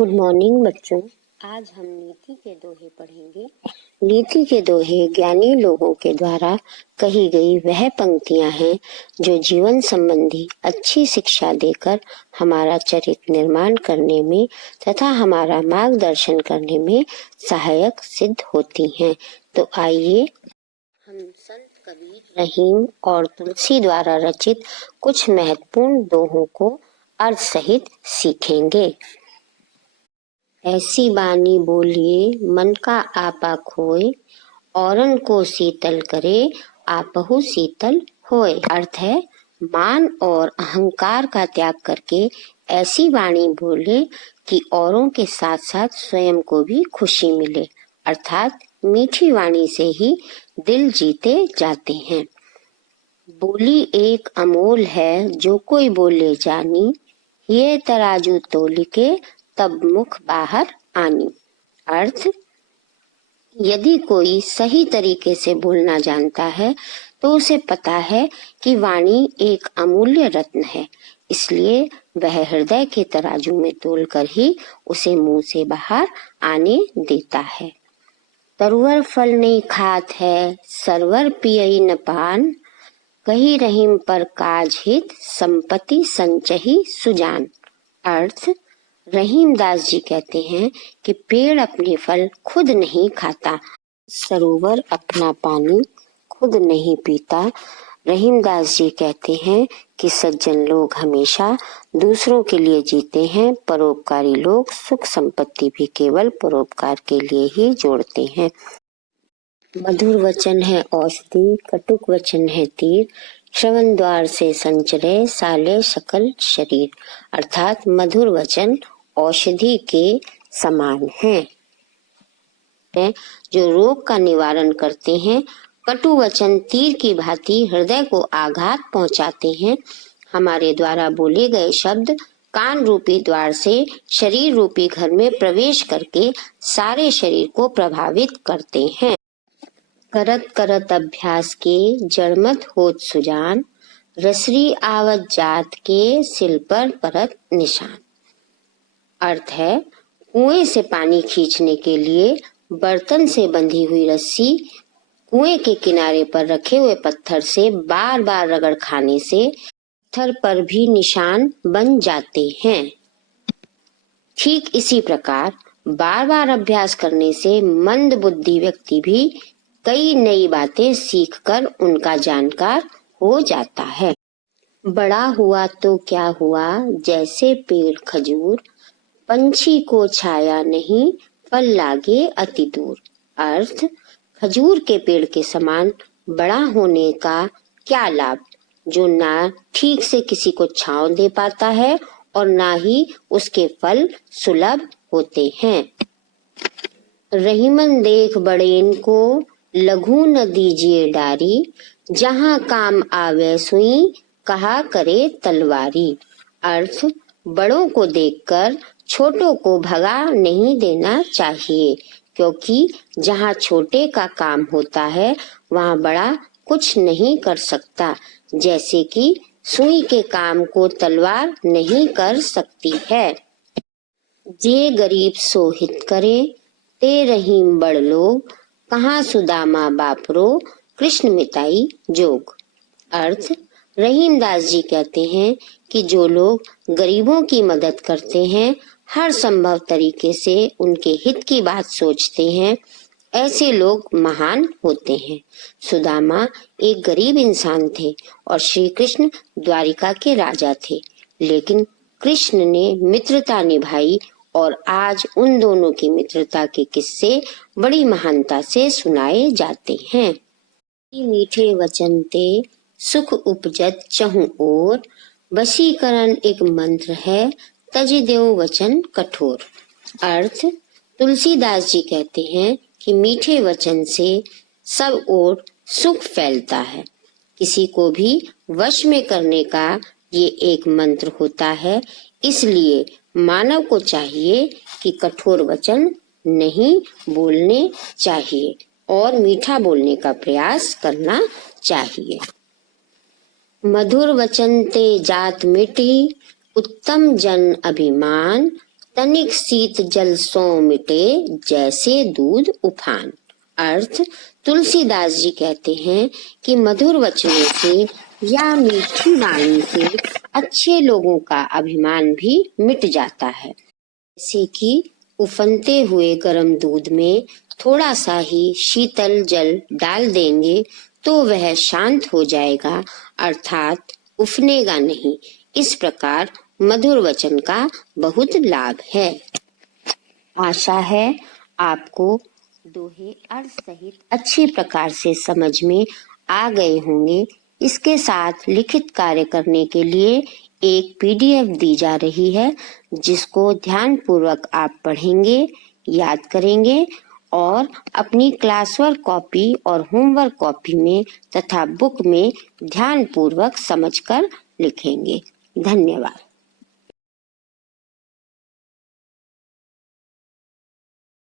Good morning बच्चों। आज हम नीति के दोहे पढ़ेंगे। नीति के दोहे ज्ञानी लोगों के द्वारा कही गई वह पंक्तियां हैं जो जीवन संबंधी अच्छी शिक्षा देकर हमारा चरित्र निर्माण करने में तथा हमारा मार्गदर्शन करने में सहायक सिद्ध होती हैं। तो आइए हम संत कबीर, रहीम और तुलसी द्वारा रचित कुछ महत्वपूर्ण दोहों को अर्थ सहित सीखेंगे। ऐसी बानी बोलिए मन का आपा खोए, औरन को शीतल करे आपहु शीतल होए। अर्थ है, मान और अहंकार का त्याग करके ऐसी वाणी बोले कि औरों के साथ साथ स्वयं को भी खुशी मिले। अर्थात मीठी वाणी से ही दिल जीते जाते हैं। बोली एक अमोल है जो कोई बोले जानी, ये तराजू तोल के तब मुख बाहर आनी। अर्थ, यदि कोई सही तरीके से बोलना जानता है तो उसे पता है कि वाणी एक अमूल्य रत्न है, इसलिए वह हृदय के तराजू में तोलकर ही उसे मुंह से बाहर आने देता है। तरुवर फल नहीं खात है, सरवर पियई न पान, कही रहीम पर काज हित, संपत्ति संचही सुजान। अर्थ, रहीम दास जी कहते हैं कि पेड़ अपने फल खुद नहीं खाता, सरोवर अपना पानी खुद नहीं पीता। रहीम दास जी कहते हैं कि सज्जन लोग हमेशा दूसरों के लिए जीते हैं, परोपकारी लोग सुख संपत्ति भी केवल परोपकार के लिए ही जोड़ते हैं। मधुर वचन है औषधि, कटुक वचन है तीर, श्रवण द्वार से संचरे साले सकल शरीर। अर्थात मधुर वचन औषधि के समान हैं जो रोग का निवारण करते हैं। कटु वचन तीर की भांति हृदय को आघात पहुंचाते हैं। हमारे द्वारा बोले गए शब्द कान रूपी द्वार से शरीर रूपी घर में प्रवेश करके सारे शरीर को प्रभावित करते हैं। करत करत अभ्यास के जड़मत होत सुजान, रसरी आवत जात के सिल पर परत निशान। अर्थ है, कुएं से पानी खींचने के लिए बर्तन से बंधी हुई रस्सी कुएं के किनारे पर रखे हुए पत्थर से बार बार रगड़ खाने से पत्थर पर भी निशान बन जाते हैं। ठीक इसी प्रकार बार बार अभ्यास करने से मंद बुद्धि व्यक्ति भी कई नई बातें सीखकर उनका जानकार हो जाता है। बड़ा हुआ तो क्या हुआ जैसे पेड़ खजूर, पंछी को छाया नहीं फल लागे अति दूर। अर्थ, खजूर के पेड़ के समान बड़ा होने का क्या लाभ, जो ना ठीक से किसी को छांव दे पाता है और ना ही उसके फल सुलभ होते हैं। रहीमन देख बड़ेन को लघु न दीजिए डारी, जहाँ काम आवे सुई कहा करे तलवारी। अर्थ, बड़ों को देखकर छोटों को भगा नहीं देना चाहिए, क्योंकि जहाँ छोटे का काम होता है वहाँ बड़ा कुछ नहीं कर सकता, जैसे कि सुई के काम को तलवार नहीं कर सकती है। जे गरीब सोहित करे ते रहीम बड़ लोग, कहाँ सुदामा बापरो कृष्ण मिताई जोग। अर्थ, रहीम दास जी कहते हैं कि जो लोग गरीबों की मदद करते हैं, हर संभव तरीके से उनके हित की बात सोचते हैं, ऐसे लोग महान होते हैं। सुदामा एक गरीब इंसान थे और श्री कृष्ण द्वारिका के राजा थे, लेकिन कृष्ण ने मित्रता निभाई और आज उन दोनों की मित्रता के किस्से बड़ी महानता से सुनाए जाते हैं। मीठे वचन ते सुख उपजत चहु ओर, वशीकरण एक मंत्र है तज देव वचन कठोर। अर्थ, तुलसीदास जी कहते हैं कि मीठे वचन से सब ओर सुख फैलता है। किसी को भी वश में करने का ये एक मंत्र होता है, इसलिए मानव को चाहिए कि कठोर वचन नहीं बोलने चाहिए और मीठा बोलने का प्रयास करना चाहिए। मधुर वचन ते जात मिटी, उत्तम जन अभिमान, तनिक शीत जल सो मिटे जैसे दूध उफान। अर्थ, तुलसीदास जी कहते हैं कि मधुर वचनों से या मीठी वाणी से अच्छे लोगों का अभिमान भी मिट जाता है। जैसे कि उफनते हुए गर्म दूध में थोड़ा सा ही शीतल जल डाल देंगे तो वह शांत हो जाएगा, अर्थात उफनेगा नहीं। इस प्रकार मधुर वचन का बहुत लाभ है। आशा है आपको दोहे अर्थ सहित अच्छी प्रकार से समझ में आ गए होंगे। इसके साथ लिखित कार्य करने के लिए एक पीडीएफ दी जा रही है, जिसको ध्यान पूर्वक आप पढ़ेंगे, याद करेंगे और अपनी क्लास वर्क कॉपी और होमवर्क कॉपी में तथा बुक में ध्यान पूर्वक समझकर लिखेंगे। धन्यवाद।